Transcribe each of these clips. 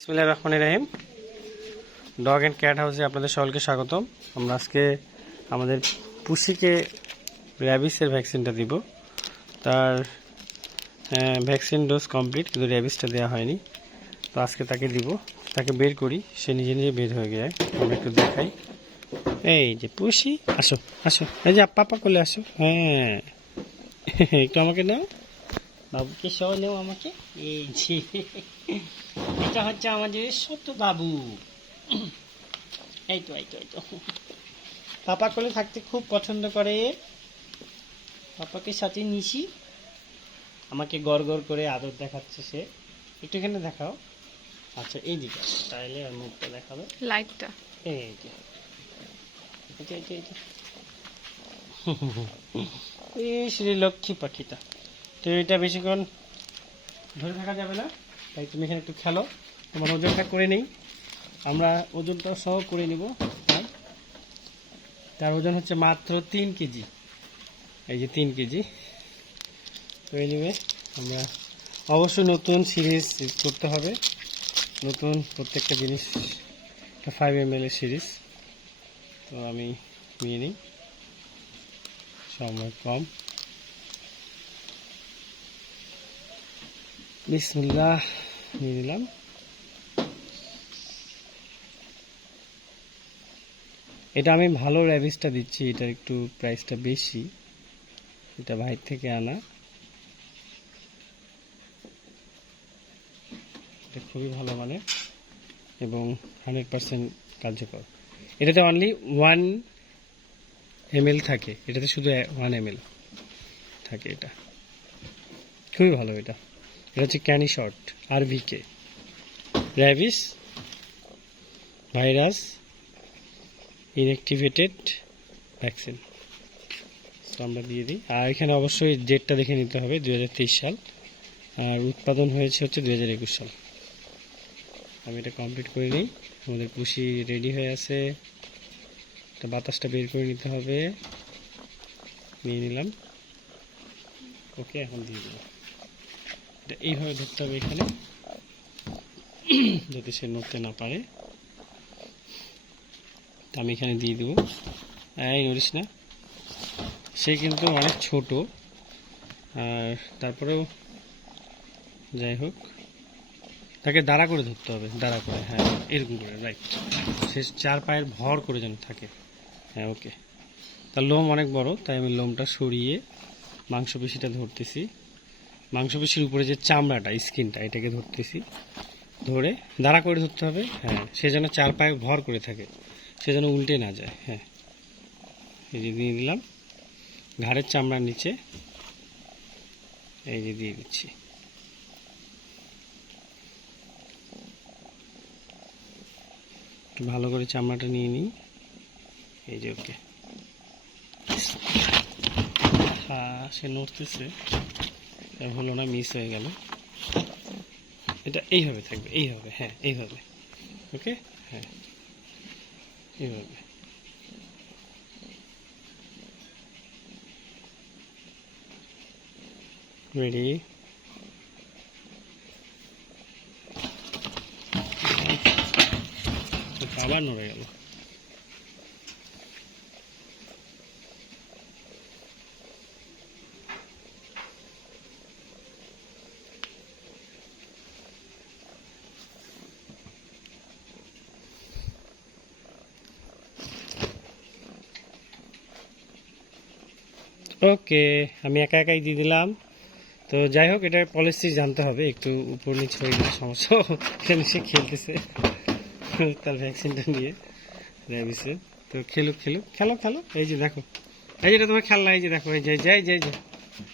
বিসমিল্লাহ রহমান রাহিম। ডগ অ্যান্ড ক্যাট হাউসে আপনাদের সকলকে স্বাগতম। আমরা আজকে আমাদের পুষিকে র্যাবিসের ভ্যাকসিনটা দিব। তার ভ্যাকসিন ডোজ কমপ্লিট, কিন্তু র্যাবিসটা দেওয়া হয়নি। তো আজকে তাকে দিব। তাকে বের করি। সে নিজে নিজে বের হয়ে যায় আমরা একটু দেখাই। এই যে পুষি, আসো আসো। এই যে পাপা করলে আসো। হ্যাঁ। একটু আমাকে নাও। বাবুকে সহ নেও আমাকে। এই এটা হচ্ছে আমাদের ছোট বাবু এই তো এই তো এই তো। পাপা কোলে থাকতে খুব পছন্দ করে। পাপাকে সাথে নিশি। আমাকে গড় গড় করে আদর দেখাচ্ছে সে। একটু এখানে দেখাও। আচ্ছা এই দিকে। তাহলে আর মুখটা দেখাবে। লাইটটা। এই যে। এটা এটা এটা এই শ্রী লক্ষ্মী পাখিটা। তো এটা বেশিক্ষণ ধরে থাকা যাবে না? তাই তুমি এখানে একটু খেলো। তোমার ওজনটা করে নেই। আমরা ওজনটা সহ করে নিব তার। ওজন হচ্ছে মাত্র তিন কেজি। এই যে তিন কেজি। তো এই নেবে আমরা অবশ্যই নতুন সিরিজ করতে হবে। নতুন প্রত্যেকটা জিনিস একটা ফাইভ এম সিরিজ। তো আমি নিয়ে নিই। সময় কম। বিসমিল্লাহ। নিয়ে নিলাম। এটা আমি ভালো র্যাবিসটা দিচ্ছি, এটা একটু প্রাইসটা বেশি। এটা বাইরে থেকে আনা। এটা খুবই ভালো মানে এবং হান্ড্রেড পার্সেন্ট কার্যকর। এটাতে অনলি ওয়ান এমএল থাকে, এটাতে শুধু ওয়ান এমএল থাকে এটা। খুবই ভালো এটা। এটা হচ্ছে ক্যানি শর্ট আর ভিকে র্যাবিস, ভাইরাস ইনঅ্যাক্টিভেটেড ভ্যাকসিন আমরা দিয়ে দিই। আর এখানে অবশ্যই ডেটটা দেখে নিতে হবে দু হাজার তেইশ সাল। আর উৎপাদন হয়েছে হচ্ছে দুই হাজার একুশ সাল। আমি এটা কমপ্লিট করে নিই। আমাদের পুষি রেডি হয়ে আছে। এটা বাতাসটা বের করে নিতে হবে। নিয়ে নিলাম। ওকে এখন দিয়ে দেবো এইভাবে ধরতে হবে এখানে। যাতে সে নড়তে না পারে। তা আমি এখানে দিয়ে দেবো। এই নড়িস না। সে কিন্তু অনেক ছোট। আর তারপরেও যাই হোক। তাকে দাঁড়া করে ধরতে হবে। দাঁড়া করে হ্যাঁ এরকম করে রাইট সে চার পায়ের ভর করে যেন থাকে। হ্যাঁ ওকে তার লোম অনেক বড়, তাই আমি লোমটা সরিয়ে মাংসপেশিটা ধরতেছি। মাংসপেশির উপরে যে চামড়াটা, স্কিনটা, এটাকে ধরতেছি। ধরে দাঁড়া করে ধরতে হবে হ্যাঁ সে যেন চার পায়ে ভর করে থাকে, সে যেন উল্টে না যায় হ্যাঁ। এই যে দিয়ে দিলাম, ঘাড়ের চামড়ার নিচে, এই যে দিয়ে দিচ্ছি। ভালো করে চামড়াটা নিয়ে নিই, এই যে ওকে। হ্যাঁ সে নড়তেছে। হলো না মিস হয়ে গেল এটা এইভাবে থাকবে এইভাবে হ্যাঁ এইভাবে ওকে হ্যাঁ। এইভাবে রেডি আবার নড়ে গেল। ওকে, আমি একা একাই দিয়ে দিলাম। তো যাই হোক এটা পলিসি জানতে হবে। একটু উপর নিচ হয়ে গেলে সমস্যা এখানে সে খেলতেছে। তার ভ্যাকসিনটা নিয়ে র্যাবিসের তো খেলুক খেলুক। খেলো খেলো। এই যে দেখো। এই যেটা তোমার খেলনা, এই যে দেখো। এই যে এই যে এই যে এই যে।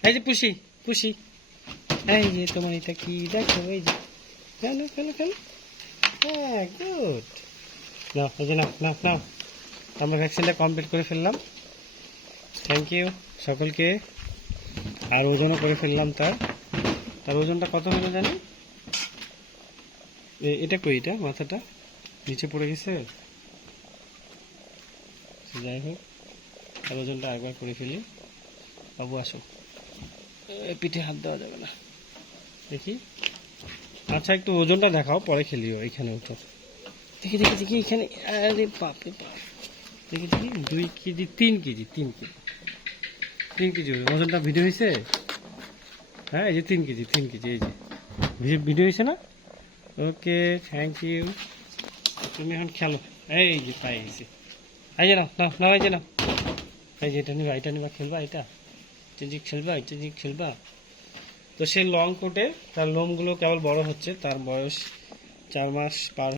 এই যে পুষি পুষি। এই যে তোমার এটা কি? দেখো, এই যে। খেলো খেলো খেলো। হ্যাঁ গুড নাও, এই যে নাও নাও নাও। আমরা ভ্যাকসিনটা কমপ্লিট করে ফেললাম। থ্যাংক ইউ সকলকে। আর ওজনও করে ফেললাম তার। তার ওজনটা কত হলো জানি? এটা কই এটা? মাথাটা? নিচে পড়ে গেছে? আচ্ছা, যাই হোক। তার ওজনটা একবার করে ফেলি। বাবু আসো। পিঠে হাত দেওয়া যাবে না। দেখি। আচ্ছা একটু ওজনটা দেখাও পরে খেলিও এখানে ওটা দেখি দেখি দেখি এখানে। আরে বাপরে বাপ। দেখি দেখি দুই কেজি, তিন কেজি তিন কেজি। তিন কেজি ওজনটা ভিডিও হয়েছে হ্যাঁ এই যে তিন কেজি তিন কেজি, এই যে। ভিডিও হয়েছে না? ওকে থ্যাংক ইউ তুমি এখন খেলো এই যে পাই গেছি। এই যে নাও নাও এই যে নাও। এই যে এটা নিবা এটা নিবা, খেলবা এটা। চেঞ্জি খেলবা চেঞ্জি খেলবা। তো সে লং কোটে তার লোমগুলো কেবল বড় হচ্ছে, তার বয়স চার মাস পার